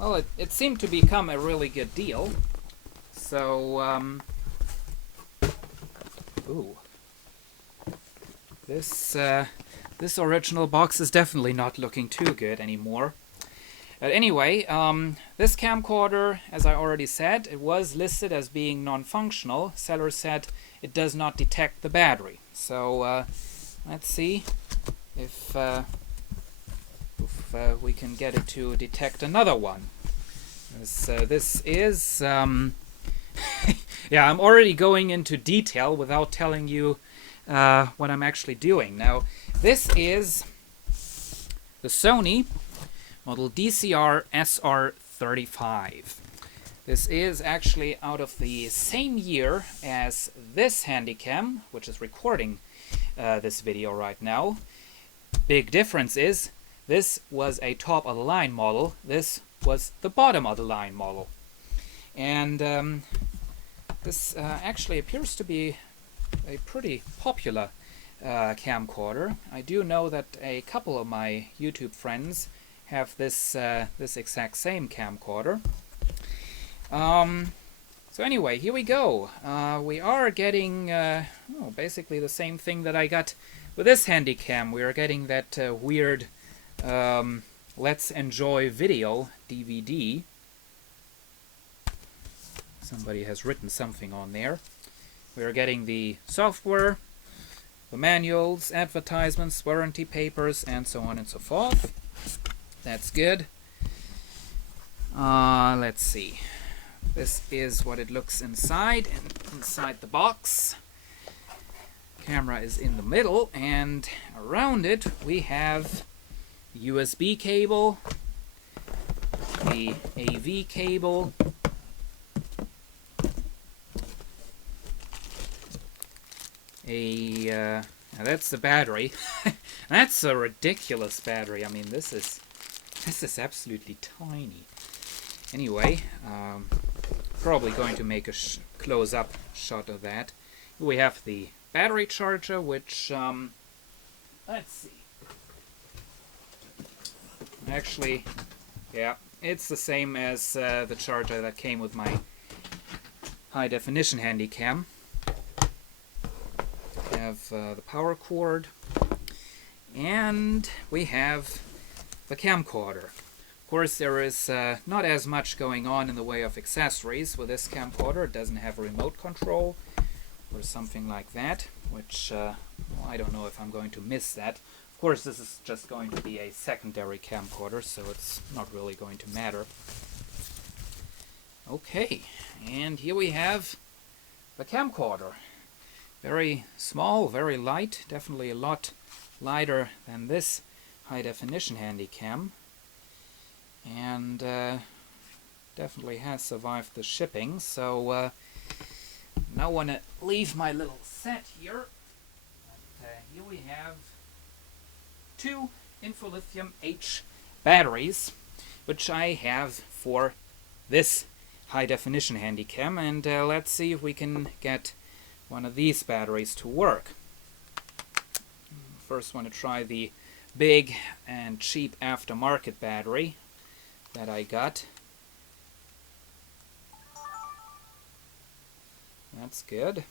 Well, it seemed to become a really good deal. So, ooh. This original box is definitely not looking too good anymore. But anyway, this camcorder, as I already said, it was listed as being non-functional. Seller said it does not detect the battery. So let's see if we can get it to detect another one. This is yeah, I'm already going into detail without telling you what I'm actually doing. Now, this is the Sony model DCR-SR35. This is actually out of the same year as this Handycam, which is recording this video right now. Big difference is this was a top-of-the-line model. This was the bottom-of-the-line model. And this actually appears to be a pretty popular camcorder. I do know that a couple of my YouTube friends have this this exact same camcorder. So anyway, here we go. We are getting basically the same thing that I got with this Handycam. We are getting that weird Let's Enjoy Video DVD. Somebody has written something on there. We are getting the software, the manuals, advertisements, warranty papers, and so on and so forth. That's good. Let's see. This is what it looks inside the box. Camera is in the middle, and around it we have USB cable, the AV cable, now that's the battery. That's a ridiculous battery. I mean, this is absolutely tiny. Anyway, probably going to make a close-up shot of that. We have the battery charger, which let's see. Actually, yeah, it's the same as the charger that came with my high-definition Handycam. We have the power cord, and we have the camcorder. Of course, there is not as much going on in the way of accessories with this camcorder. It doesn't have a remote control or something like that, which well, I don't know if I'm going to miss that. Of course, this is just going to be a secondary camcorder, so it's not really going to matter. Okay, and here we have the camcorder. Very small, very light, definitely a lot lighter than this high-definition Handycam, and definitely has survived the shipping. So now I want to leave my little set here. And, here we have two Infolithium H batteries, which I have for this high-definition Handycam, and let's see if we can get one of these batteries to work. First, want to try the big and cheap aftermarket battery that I got. That's good.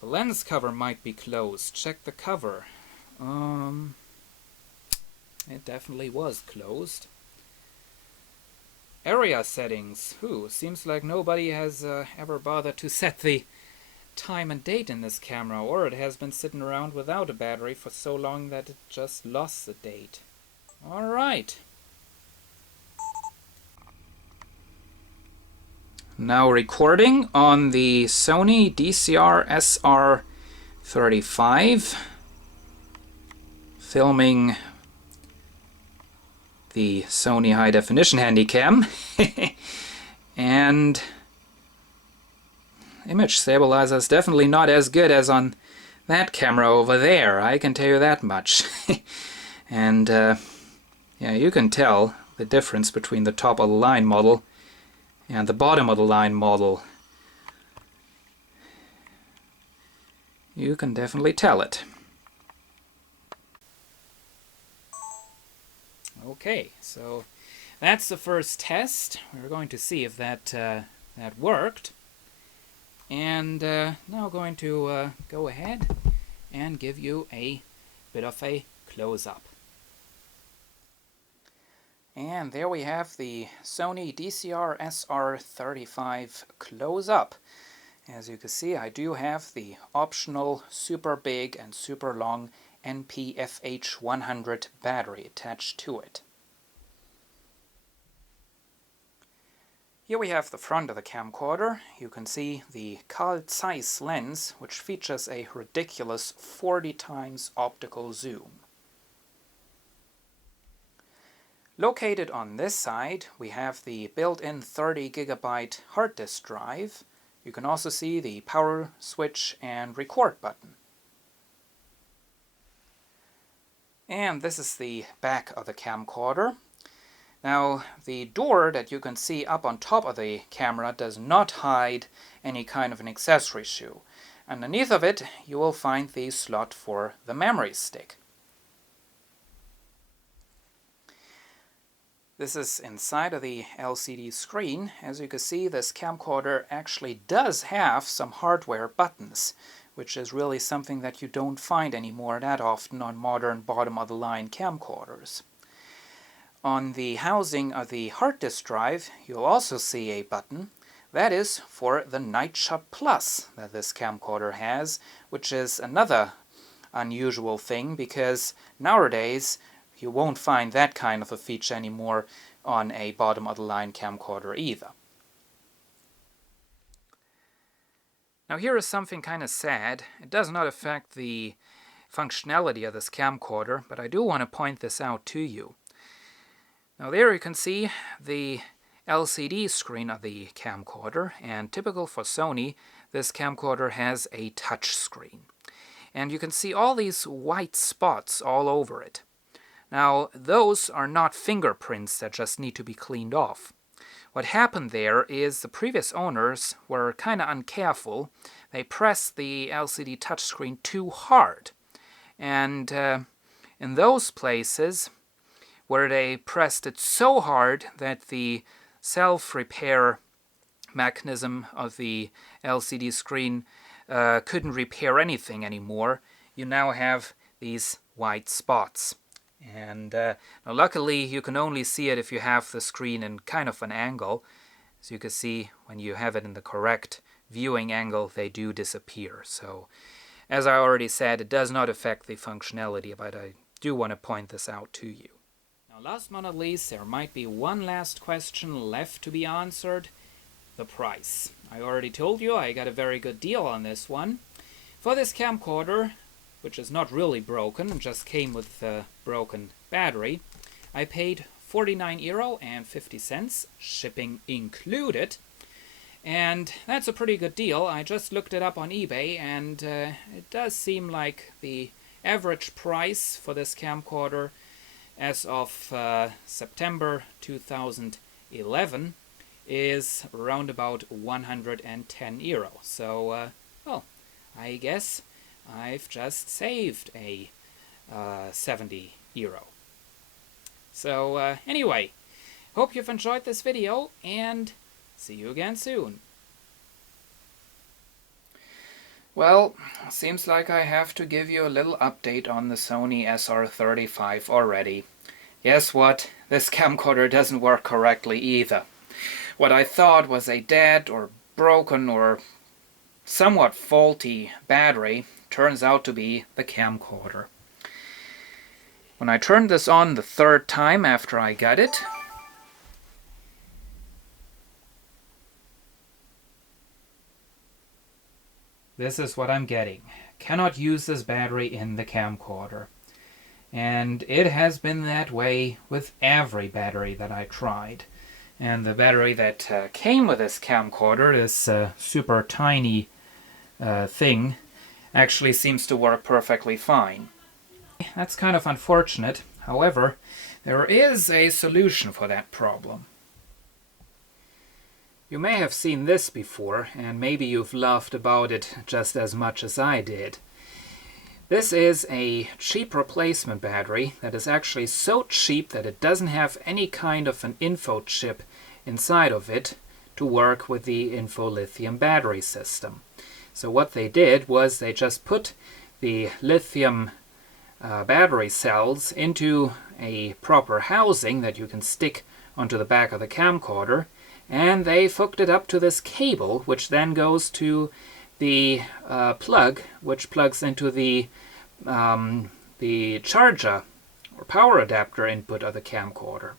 The lens cover might be closed. Check the cover. It definitely was closed. Area settings. Seems like nobody has ever bothered to set the time and date in this camera, or it has been sitting around without a battery for so long that it just lost the date. Alright. Now recording on the Sony DCR-SR35, filming the Sony high-definition Handycam, and image stabilizer is definitely not as good as on that camera over there, I can tell you that much. And yeah, you can tell the difference between the top-of-the-line model and the bottom-of-the-line model. You can definitely tell it. Okay, so that's the first test. We're going to see if that worked. And now going to go ahead and give you a bit of a close-up. And there we have the Sony DCR-SR35 close-up. As you can see, I do have the optional super big and super long NP-FH100 battery attached to it. Here we have the front of the camcorder. You can see the Carl Zeiss lens, which features a ridiculous 40 times optical zoom. Located on this side, we have the built-in 30 GB hard disk drive. You can also see the power switch and record button. And this is the back of the camcorder. Now, the door that you can see up on top of the camera does not hide any kind of an accessory shoe. Underneath of it, you will find the slot for the memory stick. This is inside of the LCD screen. As you can see, this camcorder actually does have some hardware buttons, which is really something that you don't find anymore that often on modern bottom-of-the-line camcorders. On the housing of the hard disk drive, you'll also see a button. That is for the Night Shot Plus that this camcorder has, which is another unusual thing because nowadays you won't find that kind of a feature anymore on a bottom-of-the-line camcorder either. Now here is something kind of sad. It does not affect the functionality of this camcorder, but I do want to point this out to you. Now there you can see the LCD screen of the camcorder, and typical for Sony, this camcorder has a touch screen. And you can see all these white spots all over it. Now those are not fingerprints that just need to be cleaned off. What happened there is the previous owners were kind of uncareful. They pressed the LCD touchscreen too hard. And in those places where they pressed it so hard that the self-repair mechanism of the LCD screen couldn't repair anything anymore, you now have these white spots. And now luckily you can only see it if you have the screen in kind of an angle. As you can see, when you have it in the correct viewing angle, they do disappear. So, as I already said, it does not affect the functionality, but I do want to point this out to you. Now, last but not least, there might be one last question left to be answered. The price. I already told you I got a very good deal on this one. For this camcorder, which is not really broken, just came with a broken battery, I paid €49.50, shipping included. And that's a pretty good deal. I just looked it up on eBay, and it does seem like the average price for this camcorder as of September 2011 is around about €110. So, well, I guess I've just saved a €70. So anyway, hope you've enjoyed this video, and see you again soon. Well, seems like I have to give you a little update on the Sony SR35 already. Guess what? This camcorder doesn't work correctly either. What I thought was a dead or broken or somewhat faulty battery turns out to be the camcorder. When I turned this on the third time after I got it, this is what I'm getting. Cannot use this battery in the camcorder. And it has been that way with every battery that I tried. And the battery that came with this camcorder, this super tiny thing, actually seems to work perfectly fine. That's kind of unfortunate. However, there is a solution for that problem. You may have seen this before, and maybe you've laughed about it just as much as I did. This is a cheap replacement battery that is actually so cheap that it doesn't have any kind of an info chip inside of it to work with the info lithium battery system. So what they did was they just put the lithium battery cells into a proper housing that you can stick onto the back of the camcorder, and they hooked it up to this cable, which then goes to the plug, which plugs into the charger or power adapter input of the camcorder.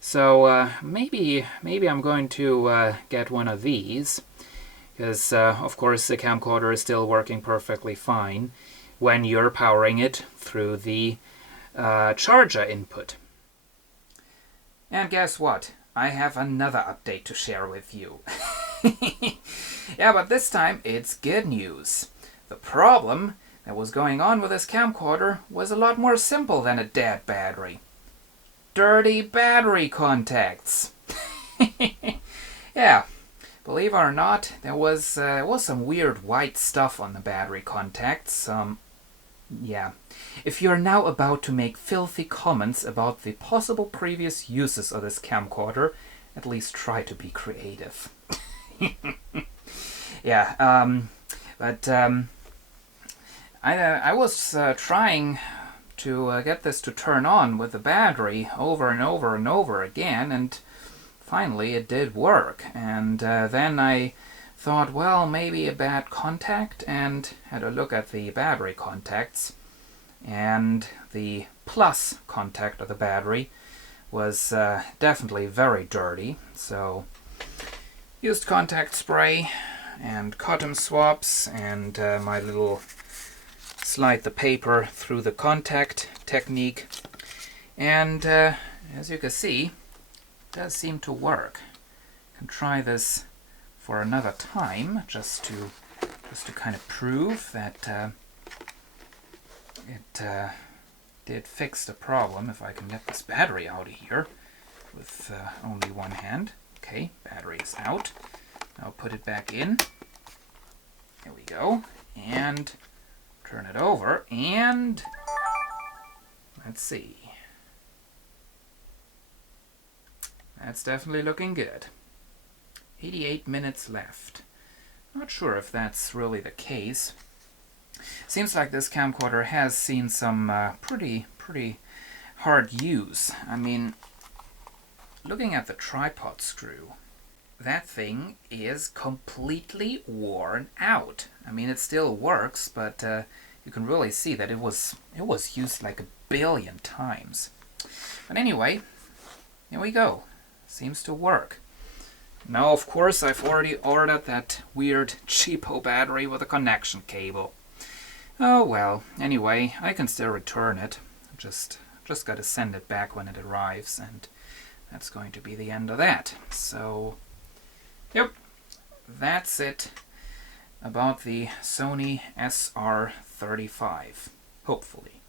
So maybe I'm going to get one of these, because of course the camcorder is still working perfectly fine when you're powering it through the charger input. And guess what? I have another update to share with you. Yeah, but this time it's good news. The problem that was going on with this camcorder was a lot more simple than a dead battery. Dirty battery contacts. Yeah, believe it or not, there was some weird white stuff on the battery contacts. Yeah. If you're now about to make filthy comments about the possible previous uses of this camcorder, at least try to be creative. Yeah, but I was trying to get this to turn on with the battery over and over and over again, and finally it did work. And then I thought, well, maybe a bad contact, and had a look at the battery contacts, and the plus contact of the battery was definitely very dirty. So used contact spray and cotton swabs and my little slide the paper through the contact technique, and as you can see, it does seem to work. I can try this for another time just to kind of prove that it did fix the problem. If I can get this battery out of here with only one hand. Okay, battery is out. I'll put it back in. There we go. And turn it over, and let's see. That's definitely looking good. 88 minutes left. Not sure if that's really the case. Seems like this camcorder has seen some pretty hard use. I mean, looking at the tripod screw, that thing is completely worn out. I mean, it still works, but you can really see that it was used like 1 billion times. But anyway, here we go. Seems to work. Now, of course, I've already ordered that weird cheapo battery with a connection cable. Oh well, anyway, I can still return it. Just gotta send it back when it arrives, and that's going to be the end of that. So, yep, that's it about the Sony SR35, hopefully.